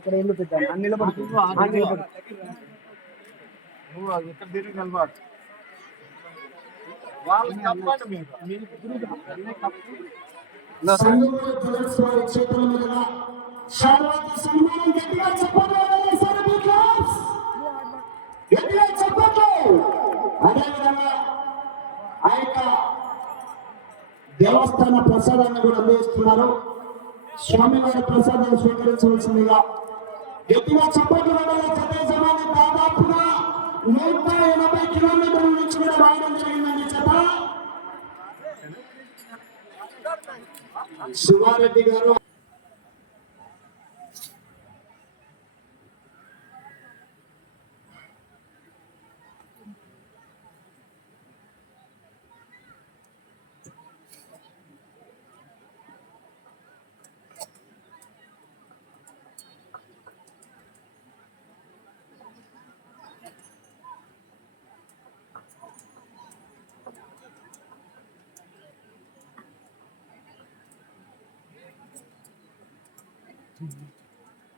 అక్కడ పెట్టాను అన్ని నిలబడుతుంది నిలబడు నువ్వు ఇక్కడ తిరిగి మీరు అదేవిధంగా ఆ యొక్క దేవస్థాన ప్రసాదాన్ని కూడా అందిస్తున్నారు. స్వామివారి ప్రసాదాన్ని స్వీకరించవలసిందిగా గట్టిగా చప్పట్లు ప్రదేశంలోని దాదాపుగా నూట ఎనభై కిలోమీటర్ల నుంచి కూడా రావడం జరిగిందండి చెప్ప శివారెడ్డి గారు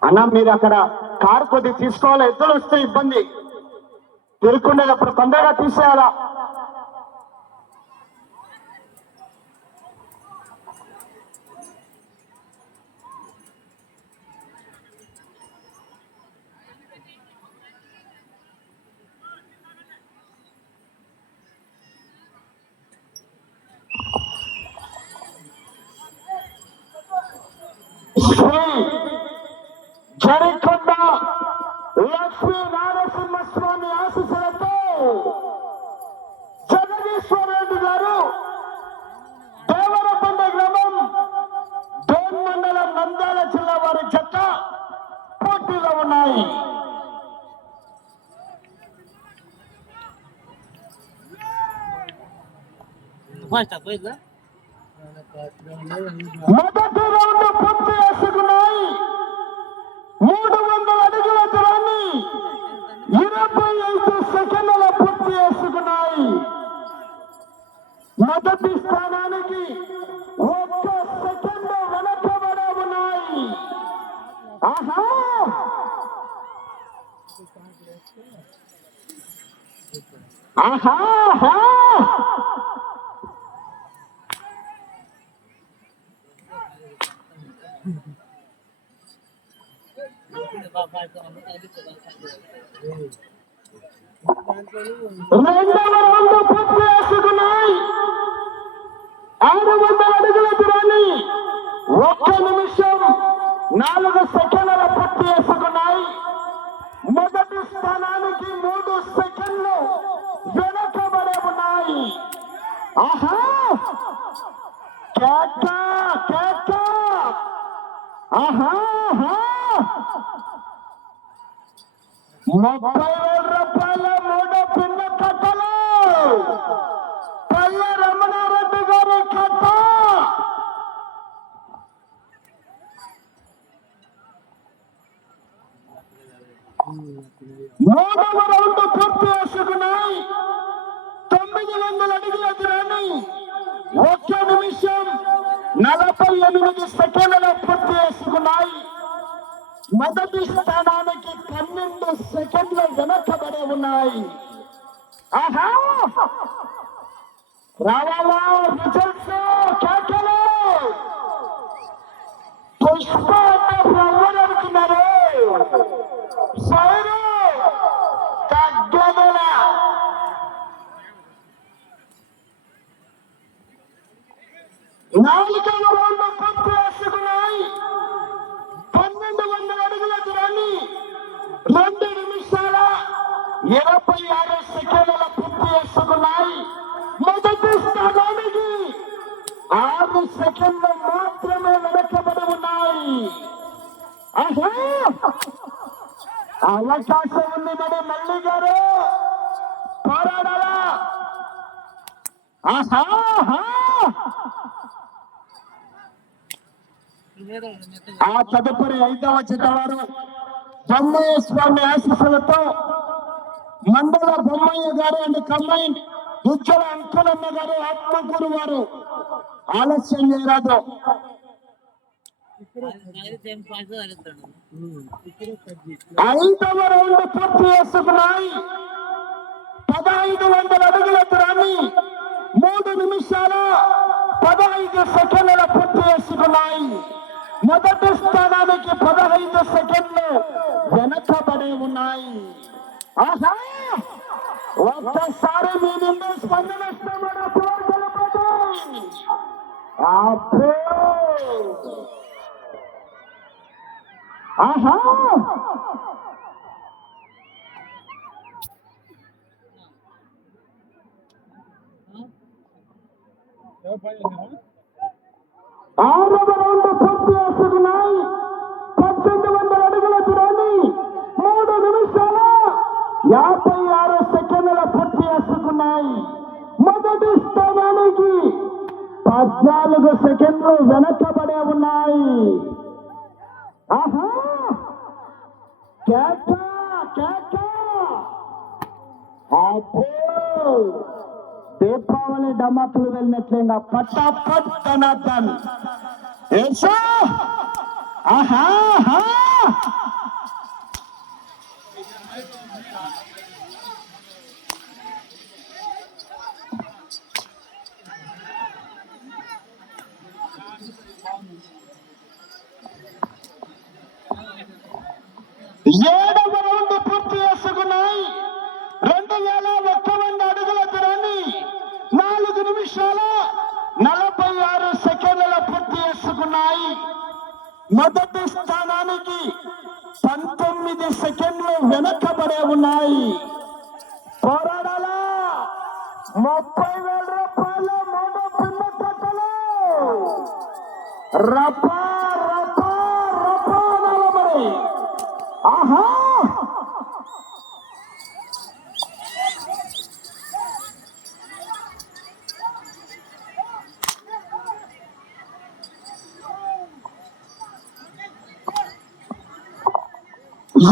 అన్న మీరు అక్కడ కారు కొద్దిగా తీసుకోవాలా? ఎద్దులు వస్తే ఇబ్బంది? తిరుక్కుండేటప్పుడు తొందరగా తీసేయాలా? జరికొండ లక్ష్మీ నారసింహస్వామి ఆశీస్సులతో జగదీశ్వర రెడ్డి గారు దేవరకొండ గ్రామం డోన్ మండలం నంద్యాల జిల్లా వారి జత పోటీలో ఉన్నాయి. మొదటి రౌండ్ పూర్తి చేసుకున్నాయి. మూడు వందల అడుగుల దూరాన్ని ఇరవై ఐదు సెకండ్ల పూర్తి చేసుకున్నాయి. మొదటి స్థానానికి ఒక్క సెకండ్ వెనకబడి ఉన్నాయి. ఆహా! ఆహా! ఆహా రెండవ రౌండ్ పూర్తి చేసుకున్నాయి ఆరు వందల అడుగుల దూరాన్ని ఒక్క నిమిషం నాలుగు సెకండ్ల పూర్తి చేసుకున్నాయి మొదటి స్థానానికి మూడు సెకండ్లు వెనకబడి ఉన్నాయి ఆహా కేక కేక ఆహా ఆహా ముప్పై వేల రూపాయల మూడు పిన్న కట్టలు పల్లె రమణారెడ్డి గారి కట్ట మూడవ మొదటి స్థానానికి పన్నెండు సెకండ్లు వెనకబడి ఉన్నాయి. ఆహా! రావాలా? రిజల్ట్స్? కేకలు? పుష్ప అనుకున్నారు సైరు? తగ్గదులా. నాలుగవ అడుగుల రెండు నిమిషాల ఇరవై ఆరు సెకండ్ల పూర్తి చేసుకున్నాయి. మొదటి స్థానానికి ఆరు సెకండ్లు మాత్రమే వెనకబడి ఉన్నాయి. అవకాశం ఉంది మరి మల్లి గారు. పోరాడాలా? ఆహా! ఆ తదుపరి ఐదవ చిట్టవారు బొమ్మయ్య స్వామి ఆశీస్సులతో మండల బొమ్మయ్య గారు అండ్ కంబైన్ ఉజ్వల అంకులమ్మ గారు ఆత్మకూరు వారు. ఆలస్యం చేయరాదు. ఐదవ రౌండ్ పూర్తి చేసుకున్నాయి. పదహైదు వందల అడుగుల దూరాన్ని మూడు నిమిషాల పదహైదు సెకండ్ల పూర్తి చేసుకున్నాయి. మొదటి స్థానానికి పదహైదు సెకండ్లు వెనకబడి ఉన్నాయి ఆహా ఒక్కసారి మీ నుండి స్పందన ఇస్తామన్న కోరికలు పడ్డాయి. అబ్బో! ఆహా ఆరవ పద్నాలుగు సెకండ్లు వెనకబడే ఉన్నాయి. ఆహా! కేక కేక! దీపావళి డమ్మకులు వెళ్ళినట్లేగా. పటాపట్ ధనాథన్ ఏసా! ఆహా! ఏడవ రౌండ్ పూర్తి చేసుకున్నాయి రెండు వేల ఒక్క వంద అడుగుల దూరాన్ని నాలుగు నిమిషాల నలభై ఆరు సెకండ్ల పూర్తి చేసుకున్నాయి. మొదటి స్థానానికి పంతొమ్మిది సెకండ్లు వెనకబడే ఉన్నాయి. పోరాడాలా! ముప్పై వేల రూపాయలు మూడు పిల్ల కట్టలు! రపా రపా రపా నిలబడి ఆహా!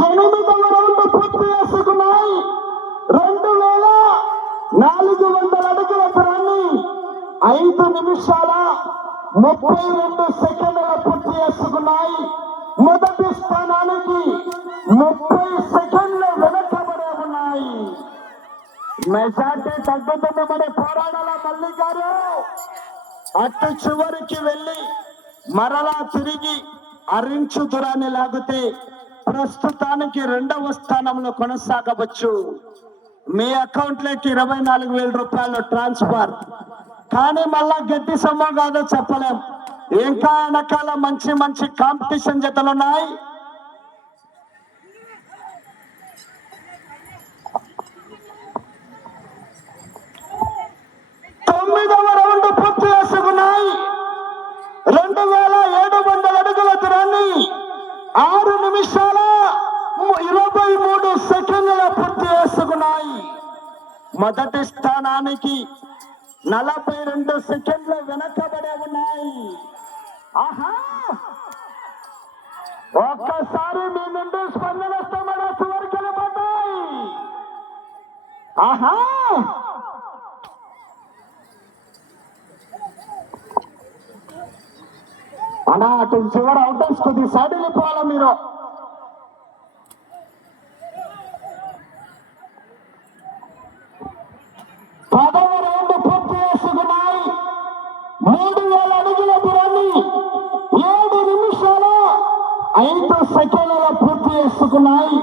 ఎనిమిదవ రౌండ్ పూర్తి చేసుకున్నాయి. రెండు వేల నాలుగు వందల అడుగుల దూరాన్ని ఐదు నిమిషాల ముప్పై రెండు సెకండ్ల పూర్తి చేసుకున్నాయి. మొదటి స్థానానికి ముప్పై సెకండ్లు వెనకబడి ఉన్నాయి మెజార్టీ తగ్గుతున్న పోరాడాల మల్లి గారు. అటు చివరికి వెళ్ళి మరలా తిరిగి అరించు దూరాన్ని లాగితే ప్రస్తుతానికి రెండవ స్థానంలో కొనసాగవచ్చు. మీ అకౌంట్లోకి ఇరవై నాలుగు వేల రూపాయలు ట్రాన్స్ఫర్. కానీ మళ్ళా గట్టి సొమ్మ కాదో చెప్పలేం. ఇంకా వెనకాల మంచి మంచి కాంపిటీషన్ జతలు మొదటి స్థానానికి నలభై రెండు సెకండ్లు వెనకబడి ఉన్నాయి. ఆహా! ఒక్కసారి మీ నుండి స్పందన స్తమన చివరికి పడ్డాయి ఆహా! అన్నా అటు చివరి అవుట్ కొద్ది సైడ్ వెళ్ళిపోవాలా మీరు. ఐదు సెకండ్ల పూర్తి చేసుకున్నాయి.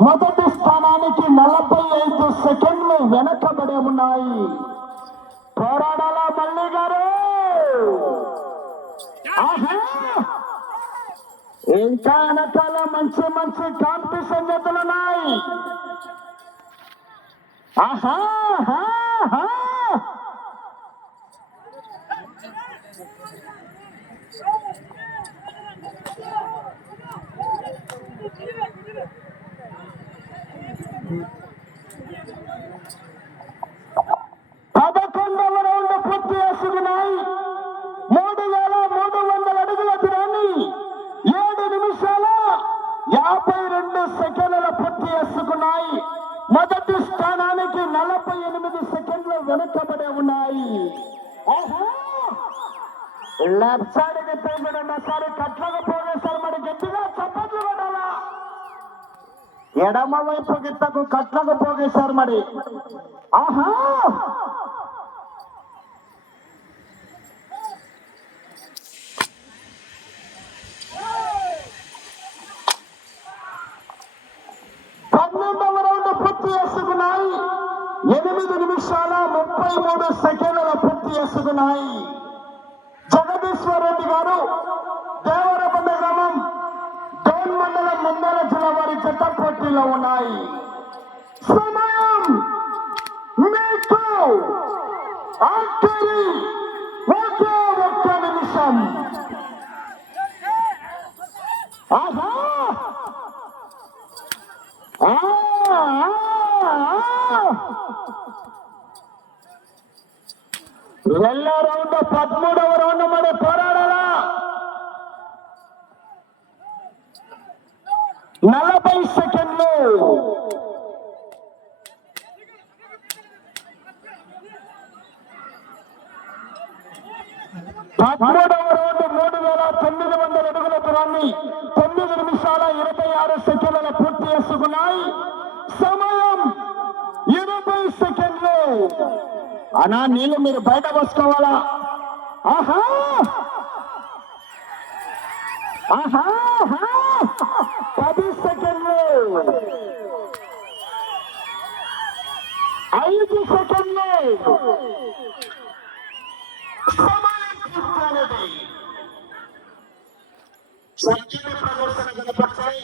మొదటి స్థానానికి నలభై ఐదు సెకండ్లు వెనకబడి ఉన్నాయి. పోరాడాలా మల్లి గారు? ఆహా! ఇంకా వెనకాల మంచి మంచి కాంపిటీషన్ జతలు ఉన్నాయి. ఆహా! పదకొండవ రౌండ్ పూర్తి చేసుకున్నాయి. మూడు వేల మూడు వందల అడుగుల దూరాన్ని ఏడు నిమిషాల యాభై రెండు సెకండ్ల పూర్తి చేసుకున్నాయి. మొదటి స్థానానికి నలభై ఎనిమిది సెకండ్లు వెనకబడి ఉన్నాయి. ఆహా! లెఫ్ట్ సైడ్కి కట్లకు పోగేశారు. మరి గట్టిగా చప్పట్లు కొట్టాలా? ఎడమ వైపు గిత్తకు కట్లకు పోగేశారు మరి. ఆహా! పన్నెండవ రౌండ్ పూర్తి చేసుకున్నాయి. ఎనిమిది నిమిషాల ముప్పై మూడు సెకండ్ల పూర్తి చేసుకున్నాయి. జగదీశ్వర్ రెడ్డి గారు దేవరపల్లి గ్రామం డోన్ మండలం ముందర జిల్లా వారి జట్ట పోటీలో ఉన్నాయి. సమయం మీకు ఆఖరి ఒకే ఒక్క నిమిషం. ఆహా! రెండో రౌండ్ పదమూడవ రౌండ్ నలభై సెకండ్లు. పదమూడవ రౌండ్ మూడు వేల తొమ్మిది వందల అడుగుల దూరాన్ని తొమ్మిది నిమిషాల ఇరవై ఆరు సెకండ్ల పూర్తి చేసుకున్నాయి. సమయం ఇరవై సెకండ్లు. అనా నీళ్ళు మీరు బయట పోసుకోవాలా? ఆహా! ఆహా! ఆహా. పది సెకండ్లు ఐదు సెకండ్లు సమయం పూర్తయినది. సజ్జన ప్రదర్శన కనపడతాయి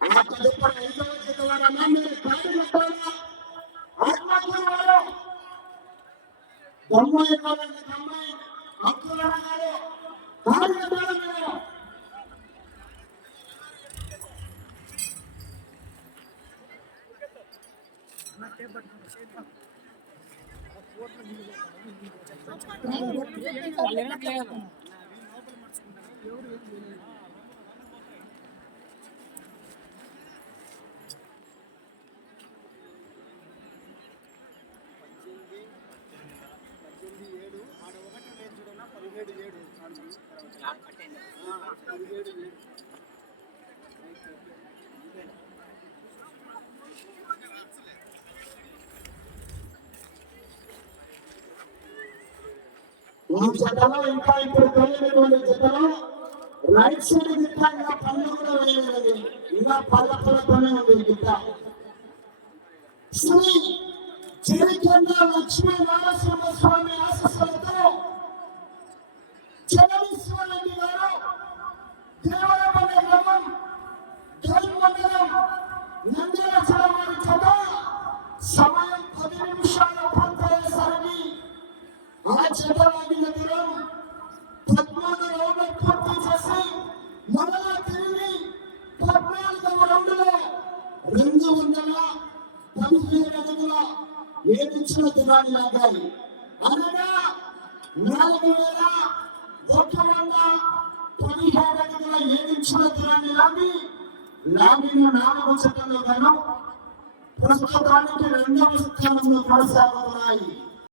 ఆ తదుపరి ఐదవ జత వారన్నా మీరు కాళ్ళు కట్టాలా? ఆత్మహత్యల వారు బొమ్మాయి కావాలంటే బొమ్మాయి హక్కులు అడగాలి కాళ్ళు కట్టాలి మీరు ఈ జతలో ఇంకా ఇప్పుడు తెలియనటువంటి జతలో రైట్ సైడ్ గిట్ట ఇంకా పళ్ళు కూడా వేయలేదు ఇంకా పళ్ళతోనే ఉంది గిట్ట. శ్రీ చిరికండ లక్ష్మీ నరసింహ స్వామి ఆశస్సులతో జగదీశ్వరరెడ్డి గారు దేవరపల్లి గ్రామం జైన్ మండలం నంద్యాల ఆ చెడ్డలాగిన దూరం పద్నాలుగు రౌండ్లు పూర్తి చేసి మరలా తిరిగి పద్నాలుగవ రౌండ్లో రెండు వందల పదిహేడు అడుగుల ఏడించిన దినాన్ని లాగాలి అనగా నాలుగు వేల ఒక వంద పదిహేడు అడుగుల ఏడించిన దినాన్ని లాగి లాగిన నాలుగు చెట్లలో గాను ప్రస్తుతానికి రెండవ స్థానంలో కొనసాగుతున్నాయి.